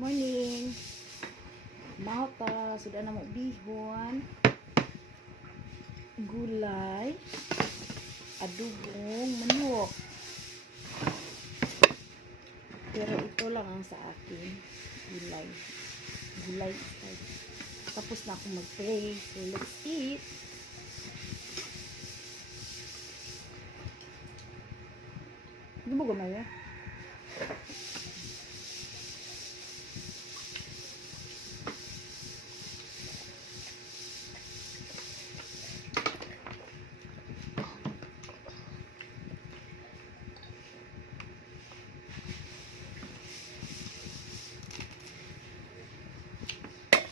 morning. Mata, sudah na mo bihon. Gulay. Adubong manok. Pero ito lang ang sa akin. Gulay. Gulay. Ay, Tapos na ako mag-pray. So, let's eat. Hindi mo gumaya?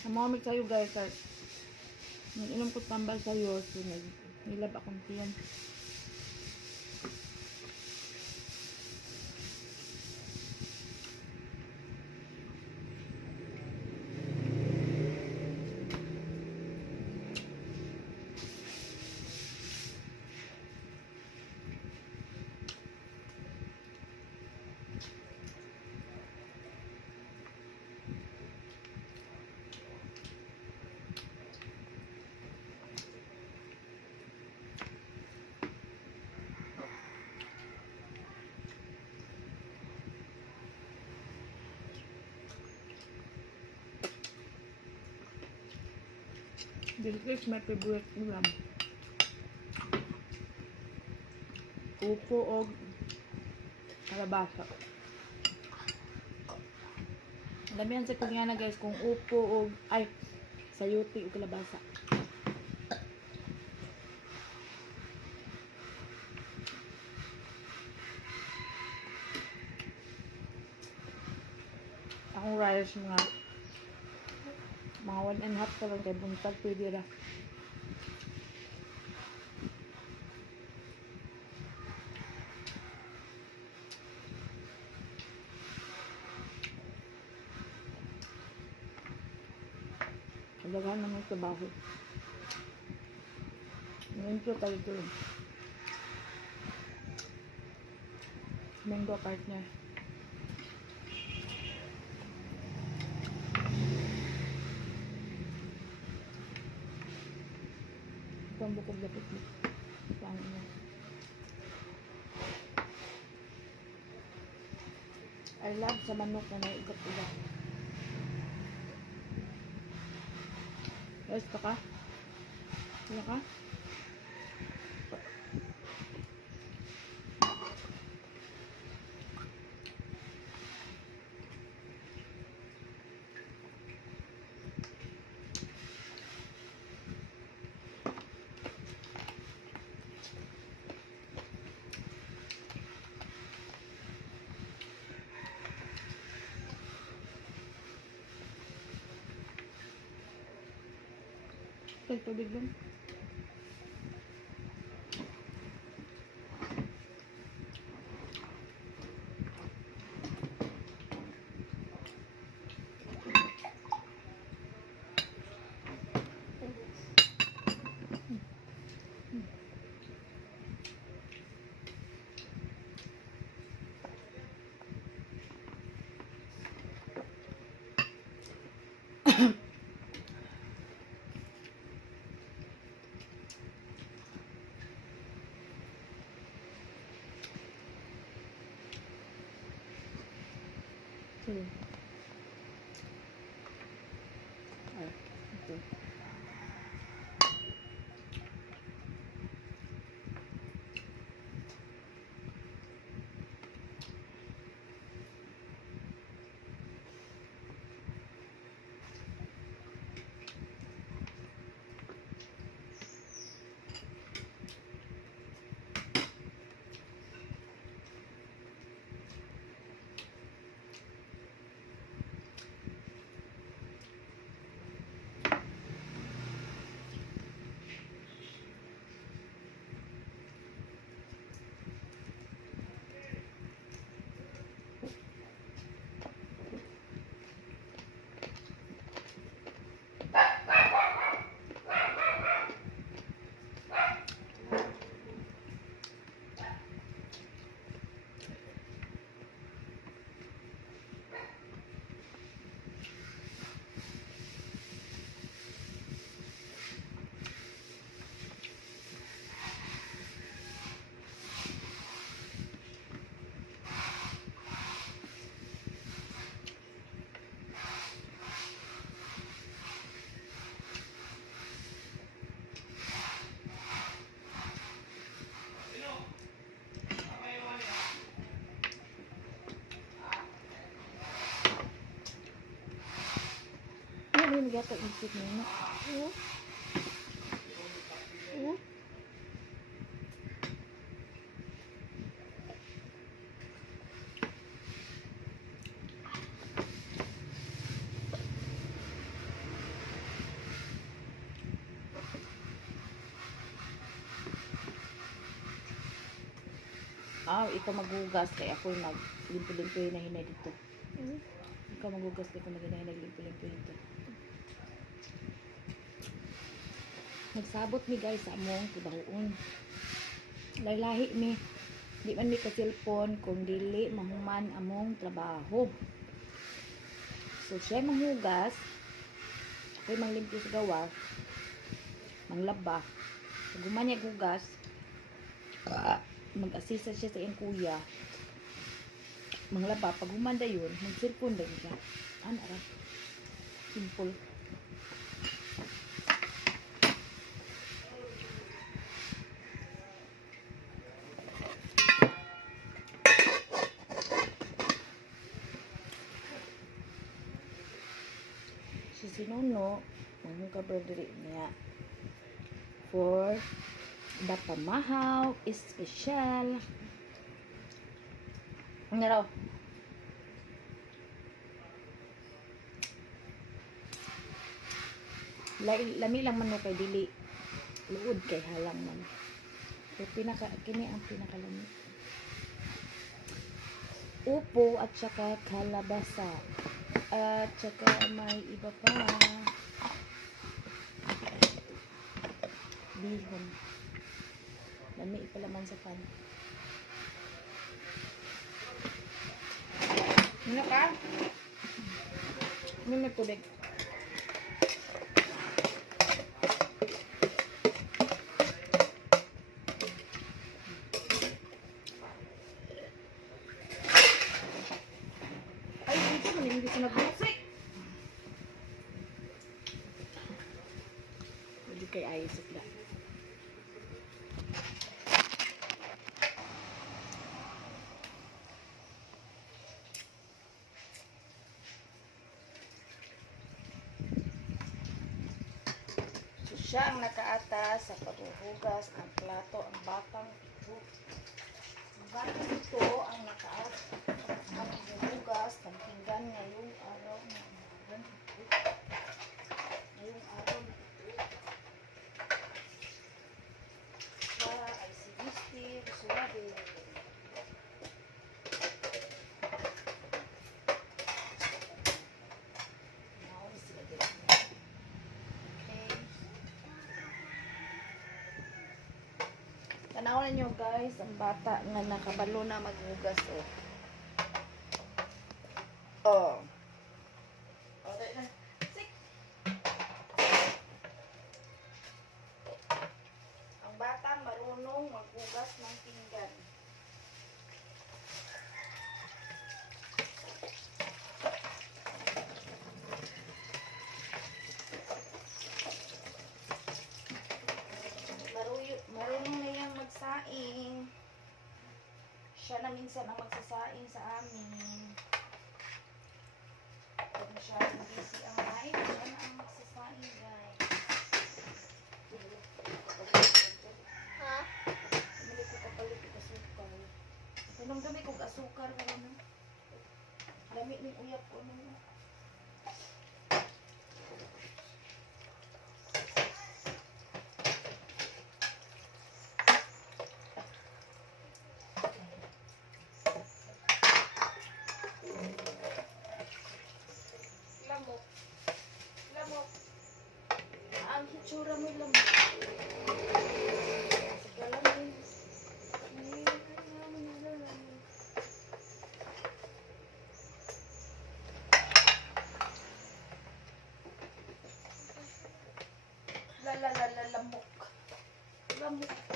Namamig sa'yo guys. At inom ko tambal sa'yo, so nilab akong tiyan. This is my favorite ulam. Upo o kalabasa. Yan sa kunyana guys kung upo o ay sayuti o kalabasa. Akong rice mga mga one and a half ka lang kay buntag pwede ra. Daghan naman sa baho. Ngayon ko ito. Mango partner. Ito ang bukog lapit mo. Paano mo? I love sa manok na naigot-igot. Yes, ka ka? Kaya ka? Tay, tubig lang. Gyata isip mo na. Oh. Oh. Ah, ikaw maghugas kaya ako nag limpo-limpo na hinay dito. Hmm? Ikaw maghugas kaya ako naghinay naglimpo-limpo dito. Nagsabot mi guys sa among tibahoon. Laylahi mi. Di man mi ka cellphone kung dili mahuman among trabaho. So siya manghugas. Ako'y manglimpyo sa gawas. Manglaba. Pag guman niya hugas, mag-assista siya sa iyang kuya. Manglaba. Pag humanda yun, mag-cellphone din siya. Ano? Simple. Si Sinuno, ang kabradiri niya, for the pamahaw special. Ano raw? Lami lang man kay dili luod kay halang man. So, pinaka, kini ang pinakalami. Upo at saka kalabasa. At saka may iba pa. Bihon. Lami ipalaman sa pan. Ano ka? Ano may tubig? Ay, dito man hindi sa nagmusik. Hindi kay ayos na. So, siya ang nakaatas sa paghuhugas ng plato, ang batang ito. Ang batang ito ang nakaas ang paghuhugas ng pinggan ngayong araw ito. Ngayong araw ito. Siya ay si Misty Suave. Now, sila din. Okay. Tanawan niyo guys, ang bata nga nakabalo na maghugas. Oh. Oh, dahil na. Sik. Ang bata marunong maghugas ng pinggan. Maruyo, marunong na yang magsaing. Siya na minsan ang magsasaing sa amin. Pag masyadong busy ang life, siya na ang magsasaing, guys. Ha? Bumili ko kapalit ko asukar. Tanong dami kong asukar ka na. Dami ng uyap ko na. 감사합니다.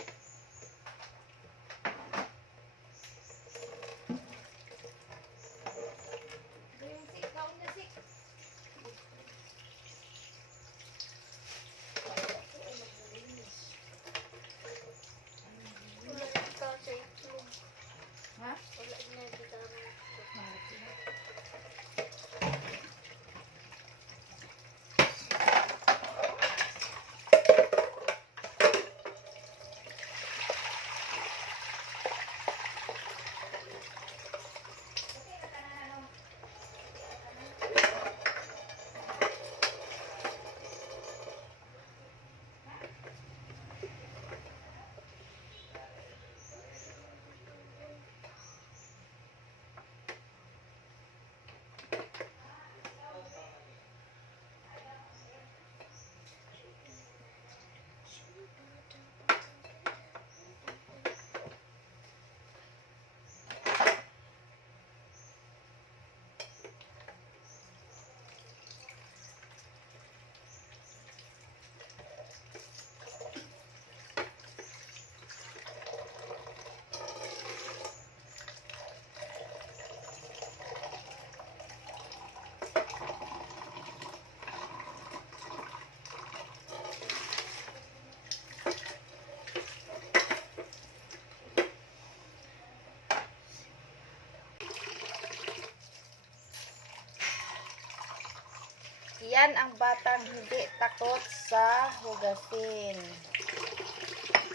Yan ang batang hindi takot sa hugasin.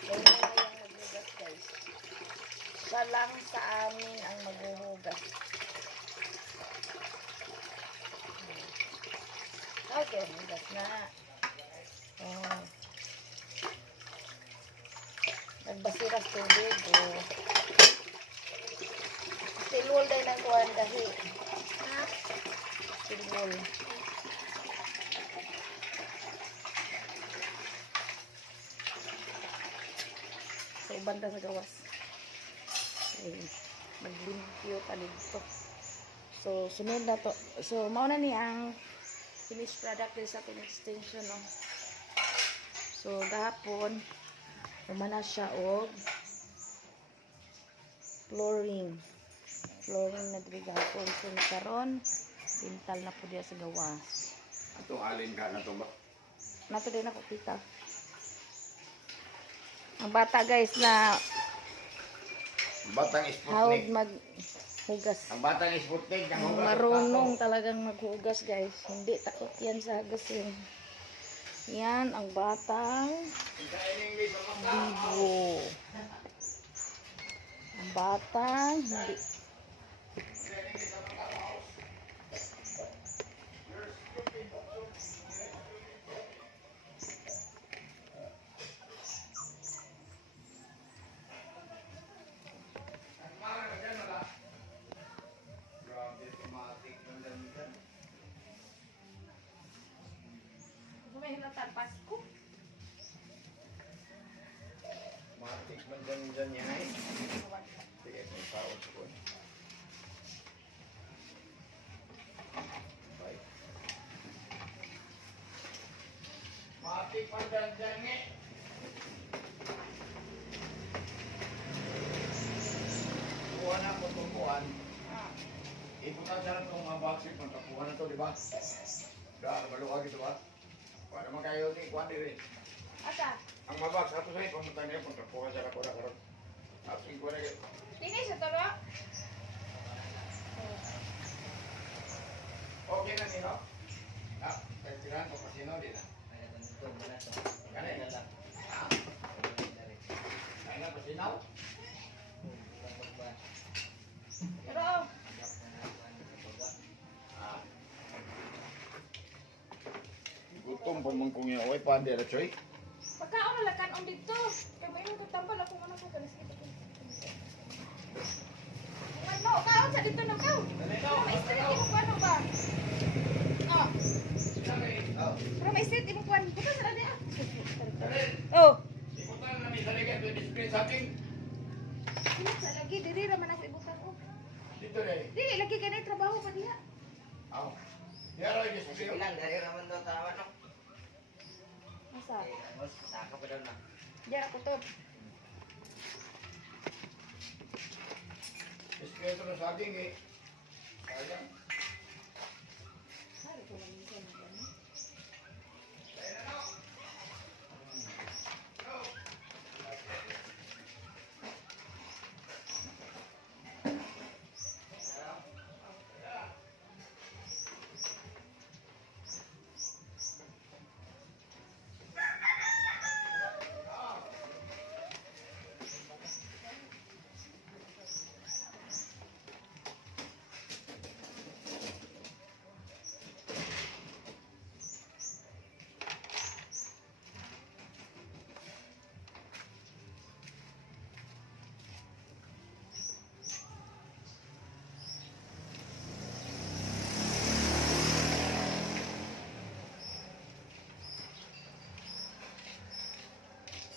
Ganyan na yung maghugas guys. Siya lang sa amin ang maghuhugas. Okay, hugas na. Oh. Nagbasiras tubig. Oh. Silul day ng kuhan dahi. Ha? Silul. Sa uban ka sa gawas. Okay. Maglimpyo pa dito. So, sunod na to. So, mauna ni ang finished product din sa ating extension. No? So, gahapon, umana siya og flooring. Flooring na diri gahapon. So, karon pintal na po diya sa gawas. Itong alin ka na itong ba? Nato din ako kita. Ang bata guys na Batang hawag Sputnik. maghugas. Ang batang Sputnik. Ang hugas. Marunong talagang maghugas guys. Hindi takot yan sa hagasin. Yan ang batang bibo. Ang batang hindi. Dyan dyan yan eh. Sige, may paon ko. Bye. Matik man dyan dyan eh. Kuha na ako itong kuhan. Ipunan na lang itong mga boxing. Magkakuha na ito, di ba? Dahil maluwag ito ba? Kuha naman kayo ni kuhan. Asa? Ang mabak satu saya pamuntan niya pun terpuka sa karon karon. Asing ko na gyud. Dini sa talo? Okay na nino. Ah, kailangan ko pasino din na. Kani na lang. Kaya na pasino. Pero, Ah. Gutom pa man kong yung oy pa dira choy. Pagkaon na lakan on dito. Kaya mo yung katambal ako ano ko kanis kita. Ano, kaon sa dito na kaon. Pero may street imong kuwan ba? Oh, Oh. pero may street imong kuwan. Buka sa ah. Oh, Ibutan na mi sa liga to display sa ating. Ano sa lagi diri ra man ako ibutan oh. Dito dai. Dili lagi kanay trabaho pa diha. Aw. Yara display. Ilan dari naman daw tawa no? Asa? Eh, Mas saka pa daw na. Diyan ako to. Display to sa ating eh. Sayang. Hari ko lang minsan na gano'n.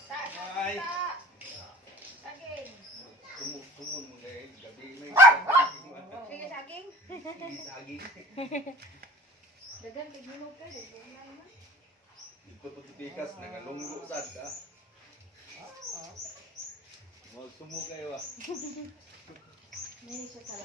Ta, Ay. ta. Saging. Tumog-tumog mo dahil gabi may Sige saging. Saging. Dagan kay hinog ka, dagan na naman. Ito pagtitikas na ngalunggo sad ka. Magsumo kayo ah. May siya sa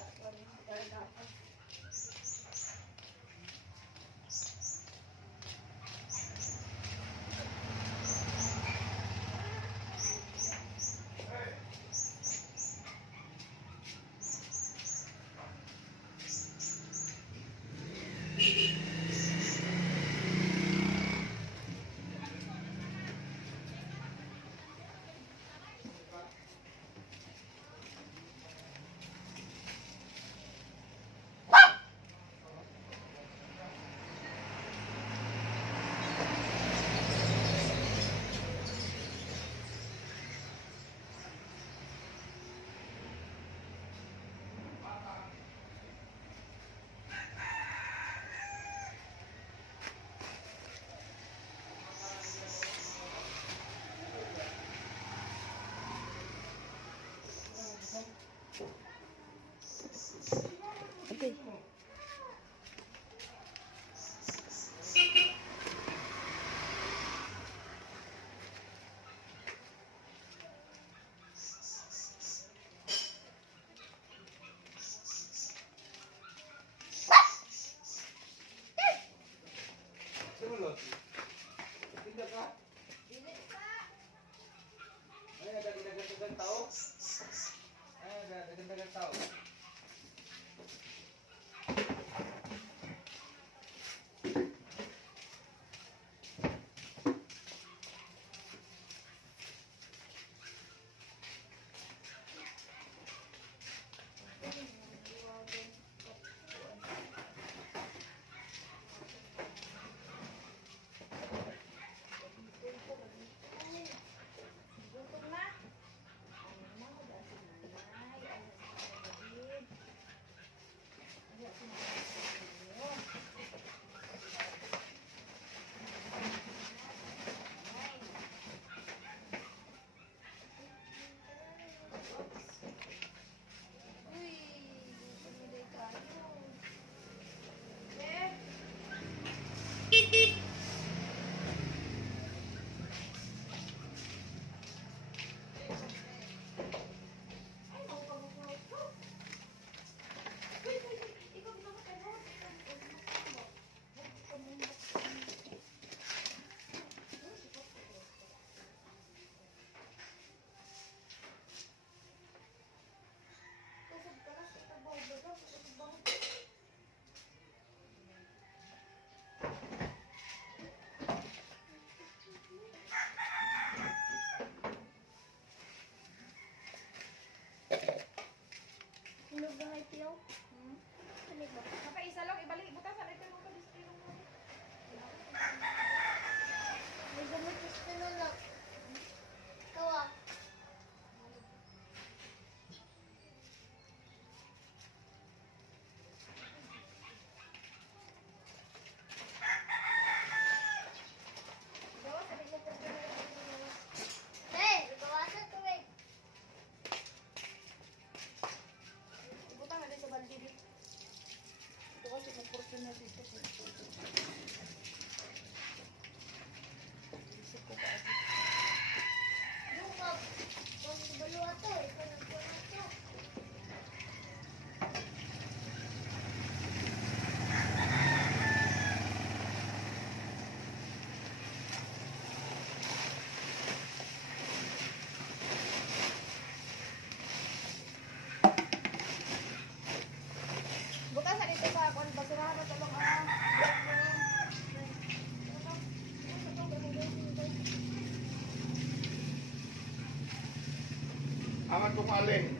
Inog na kayo pilaw? Hmm? Ano ba? Angat kong alin.